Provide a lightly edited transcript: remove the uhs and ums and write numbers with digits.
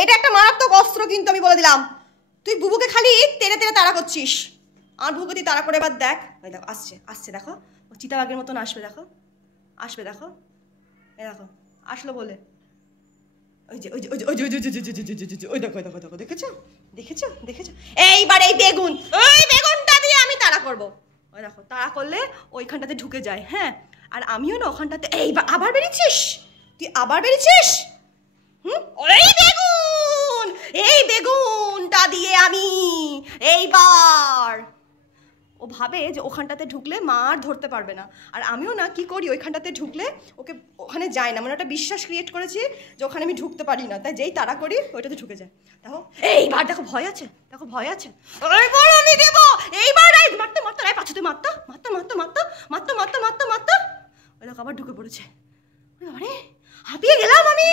এটা একটা মারাত্মক অস্ত্র কিন্তু আমি বলে দিলাম। তুই বুবুকে খালি তেড়ে তেড়ে তাড়া করছিস। আমার বুবুকে তুই তাড়া করে এবার দেখ। ওই দেখো আসছে, আসছে দেখো, ও চিতাবাঘের মতন আসবে দেখো, আসবে দেখো, এই দেখো আসলো বলে। ওই যে ওই যে ওই যে ওই যে ওই যে ওই দেখো দেখো দেখো, দেখেছো দেখেছো দেখেছো? এইবার এই বেগুন, ওই বেগুনটা দিয়ে আমি তাড়া করবো। ওই দেখো তাড়া করলে ওইখানটাতে ঢুকে যায়। হ্যাঁ, আর আমিও না ওখানটাতে। এইবার আবার বেরিয়েছিস তুই, আবার বেরিয়েছিস। ওই বেগুন, এই বেগুনটা দিয়ে আমি এইবার। ও ভাবে যে ওখানটাতে ঢুকলে মা আর ধরতে পারবে না। আর আমিও না কি করি, ওইখানটাতে ঢুকলে ওকে ওখানে যায় না, মানে একটা বিশ্বাস ক্রিয়েট করেছি যে ওখানে আমি ঢুকতে পারি না, তাই যেই তাড়া করি ওইটাতে ঢুকে যায়। দেখো এইবার দেখো ভয় আছে, দেখো ভয় আছে। এইবার আমি দেবো, এইবার মারতে মারতে রায় পাচ্ছে, তুই মারতো মারতো মারতো মারতো মারতো মারতো মারতো মারতো। ওই দেখো আবার ঢুকে পড়েছে। আরে হাঁপিয়ে গেলাম আমি।